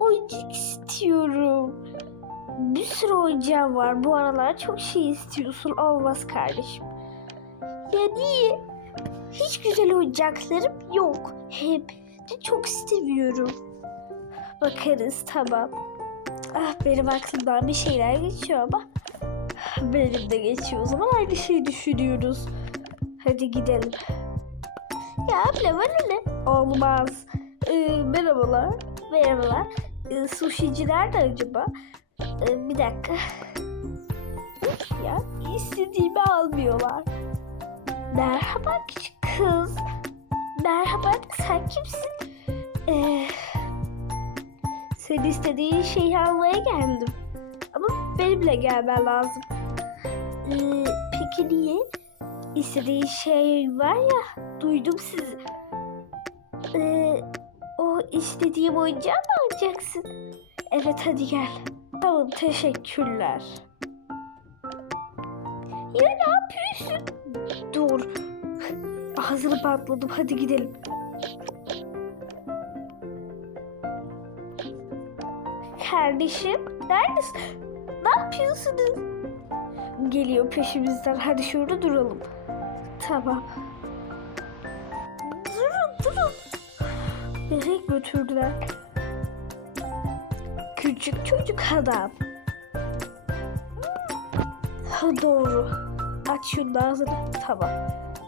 Oyuncak istiyorum. Bir sürü oyuncağım var. Bu aralar çok şey istiyorsun. Olmaz kardeşim. Ya niye? Hiç güzel oyuncaklarım yok. Hem de çok istemiyorum. Bakarız tamam. Ah benim aklımdan bir şeyler geçiyor ama. Benim de geçiyor. O zaman aynı şeyi düşünüyoruz. Hadi gidelim. Ya abla bana ne? Olmaz. Ee, merhabalar. Merhabalar. Ee, sushici nerede acaba? Ee, bir dakika. Ya istediğimi almıyorlar. Merhaba küçük kız. Merhaba sen kimsin? Ee, senin istediğin şeyi almaya geldim. Ama benimle gelmen lazım. Ee, peki niye? İstediğin şey var ya duydum sizi. Ee, istediğim oyuncağı mı alacaksın? Evet hadi gel. Tamam teşekkürler. Ya ne yapıyorsun? Dur. Ağzını patladım hadi gidelim. Kardeşim neredesin? Ne yapıyorsunuz? Geliyor peşimizden. Hadi şurada duralım. Tamam. Nereye götürdüler? Küçük çocuk adam. Ha doğru. Aç şunun ağzını. Tamam.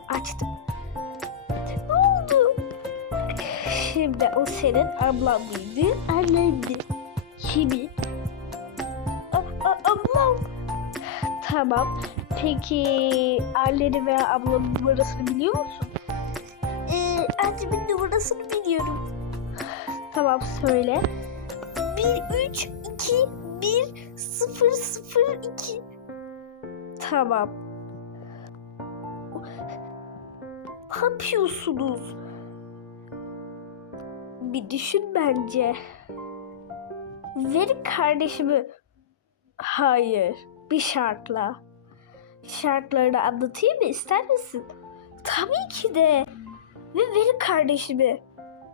Açtım. Ne oldu? Şimdi o senin ablan mıydı? Annemdi. Kimi? Ablam. Tamam. Peki anneni veya ablanın numarasını biliyor musun? Ee, annemin numarasını biliyorum. Tamam söyle. 1 3 2 1 0 0 2 Tamam. Ne yapıyorsunuz? Bir düşün bence. Verin kardeşimi. Hayır. Bir şartla. Şartlarını anlatayım mı? ister misin? Tabii ki de. Ve verin kardeşimi.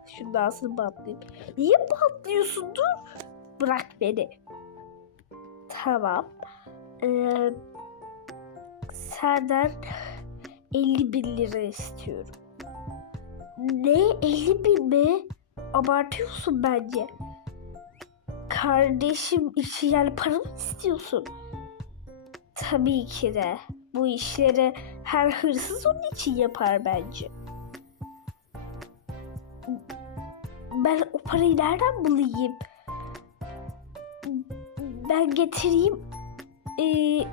Şunun ağzını bantlayayım. Niye bantlıyorsun? Dur. Bırak beni. Tamam. Ee, senden 50 bin lira istiyorum. Ne? 50 bin mi? Abartıyorsun bence. Kardeşim işi yani para mı istiyorsun? Tabii ki de. Bu işleri her hırsız onun için yapar bence. Ben o parayı nereden bulayım? Ben getireyim. Ee,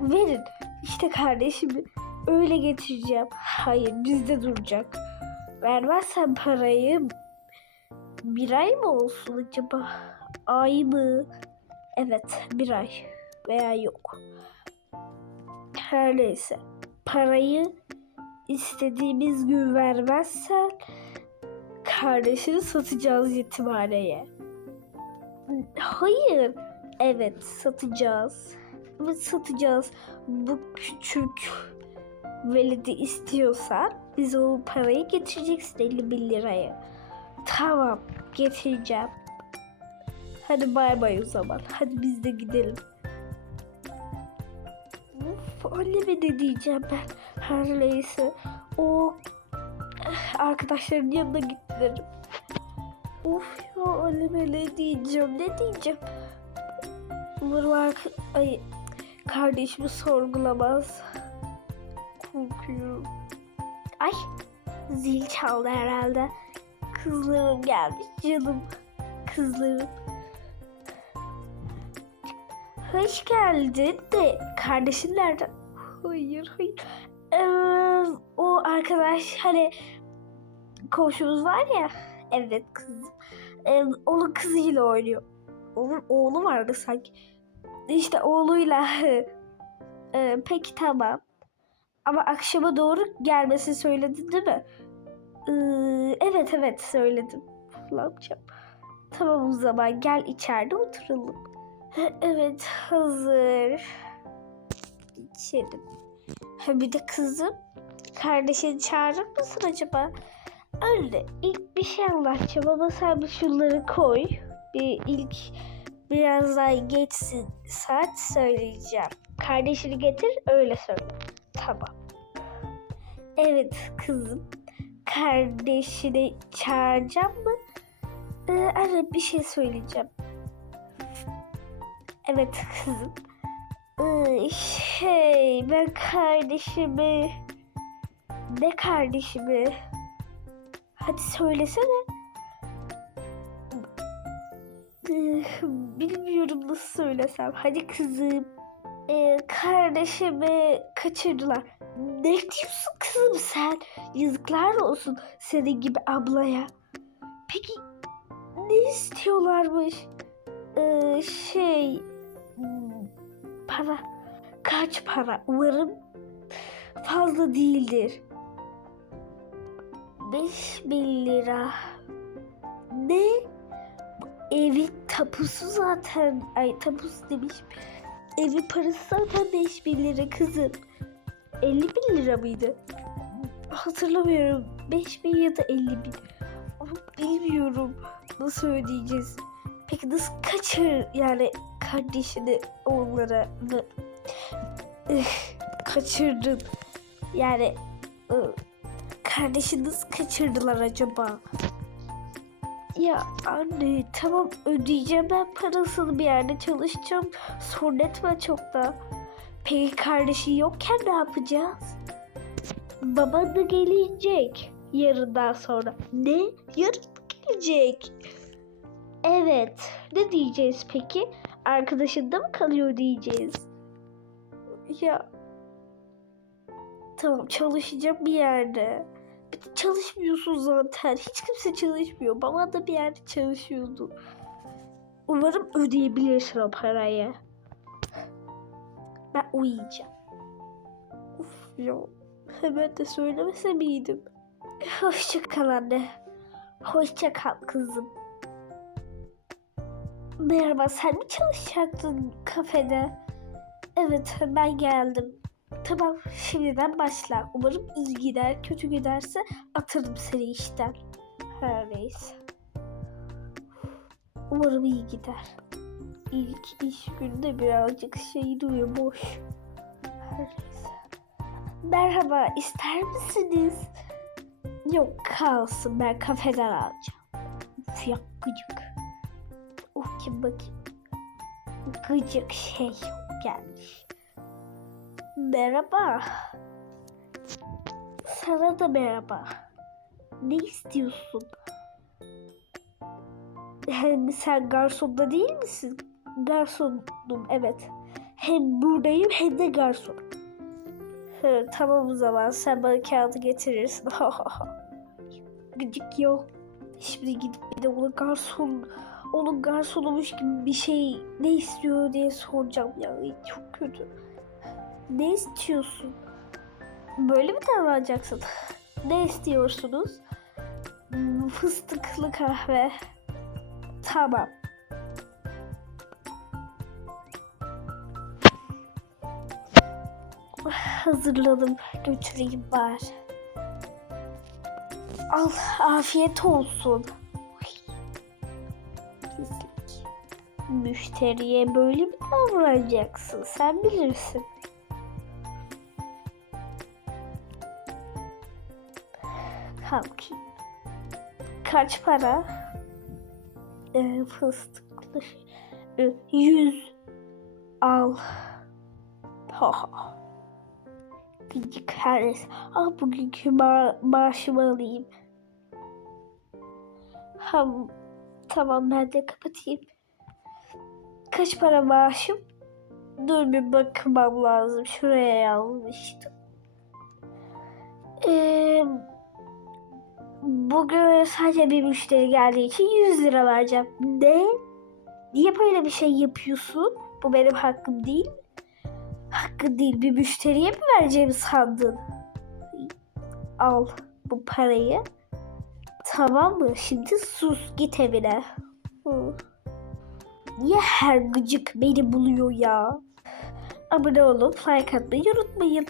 verin. İşte kardeşimi öyle getireceğim. Hayır bizde duracak. Vermezsen parayı bir ay mı olsun acaba? Ay mı? Evet bir ay veya yok. Her neyse. Parayı istediğimiz gün vermezsen kardeşini satacağız yetimhaneye. Hayır. Evet satacağız. Evet satacağız. Bu küçük velidi istiyorsan biz o parayı getireceksin 50 bin. Tamam getireceğim. Hadi bay bay o zaman. Hadi biz de gidelim. Of anneme ne diyeceğim ben. Her neyse. O eh, arkadaşların yanına gittiler. Of ya anneme ne diyeceğim ne diyeceğim. Umarım ark ay, kardeşimi sorgulamaz. Korkuyorum. Ay zil çaldı herhalde. Kızlarım gelmiş canım. Kızlarım. Hoş geldin de kardeşin nerede? Hayır hayır. Ee, o arkadaş hani komşumuz var ya. Evet kız. Ee, onun kızıyla oynuyor. Onun oğlu vardı sanki. İşte oğluyla. ee, peki tamam. Ama akşama doğru gelmesini söyledin değil mi? Ee, evet evet söyledim. Ne yapacağım? Tamam o zaman gel içeride oturalım. Evet hazır. İçerim. Ha bir de kızım. Kardeşini çağırır mısın acaba? Öyle. İlk bir şey anlatacağım ama sen bir şunları koy. Bir ilk biraz daha geçsin saat söyleyeceğim. Kardeşini getir öyle söyle. Tamam. Evet kızım. Kardeşini çağıracağım mı? Ee, evet bir şey söyleyeceğim. Evet kızım. Ee, şey ben kardeşimi... Ne kardeşimi? Hadi söylesene. Ee, Bilmiyorum nasıl söylesem. Hadi kızım. Ee, kardeşimi kaçırdılar. Ne diyorsun kızım sen? Yazıklar olsun senin gibi ablaya. Peki ne istiyorlarmış? Ee, şey para kaç para? Umarım fazla değildir. 5000 lira. Ne? Evin tapusu zaten. Ay tapusu demişim. Evin parası zaten 5000 lira kızım. 50 bin lira mıydı? Hatırlamıyorum. 5 bin ya da 50 bin. Ama bilmiyorum nasıl ödeyeceğiz. Peki nasıl kaçır yani kardeşini onlara kaçırdın? Yani ıı, kardeşini nasıl kaçırdılar acaba? Ya anne tamam ödeyeceğim ben parasını bir yerde çalışacağım. Sorun etme çok da. Peki kardeşi yokken ne yapacağız? Baban da gelecek yarından sonra. Ne? Yarın gelecek? Evet. Ne diyeceğiz peki? Arkadaşında mı kalıyor diyeceğiz? Ya tamam çalışacağım bir yerde. Çalışmıyorsun zaten. Hiç kimse çalışmıyor. Baba da bir yerde çalışıyordu. Umarım ödeyebilirsin o parayı. Ben uyuyacağım. Uf ya. Hemen de söylemese miydim? Hoşça kal anne. Hoşça kal kızım. Merhaba sen mi çalışacaktın kafede? Evet ben geldim. Tamam şimdiden başla. Umarım iyi gider. Kötü giderse atarım seni işten. Her neyse. Umarım iyi gider. İlk iş günde birazcık şey duruyor boş. Her neyse. Merhaba ister misiniz? Yok kalsın ben kafeden alacağım. Uf ya gıcık. Oh kim bakayım. Gıcık şey gelmiş. Merhaba. Sana da merhaba. Ne istiyorsun? Hem sen garsonda değil misin? Garsonum evet. Hem buradayım hem de garson. Hı, tamam o zaman sen bana kağıdı getirirsin. Gıcık yok. Şimdi gidip bir de ona garson, onun garsonumuş gibi bir şey ne istiyor diye soracağım ya. Çok kötü. Ne istiyorsun? Böyle mi davranacaksın? Ne istiyorsunuz? Fıstıklı kahve. Tamam. Hazırladım. Götüreyim bari. Al afiyet olsun. Müşteriye böyle mi davranacaksın? Sen bilirsin. Kalkayım. Kaç para? Ee, fıstıklı. Ee, yüz. Al. Ha ha. Gıcık her neyse. Al bugünkü ma maaşımı alayım. Ha, tamam ben de kapatayım. Kaç para maaşım? Dur bir bakmam lazım. Şuraya yazmıştım. Ee, bugün sadece bir müşteri geldiği için 100 lira vereceğim. Ne? Niye böyle bir şey yapıyorsun? Bu benim hakkım değil. Hakkı değil bir müşteriye mi vereceğimi sandın? Al bu parayı. Tamam mı? Şimdi sus git evine. Hı. Niye her gıcık beni buluyor ya? Abone olup like atmayı unutmayın.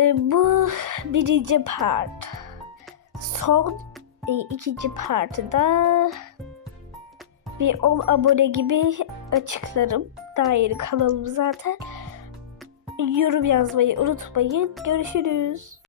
Ee, bu birinci part. Son e, ikinci partida bir 10 abone gibi açıklarım. Daha yeni kanalım zaten. Yorum yazmayı unutmayın. Görüşürüz.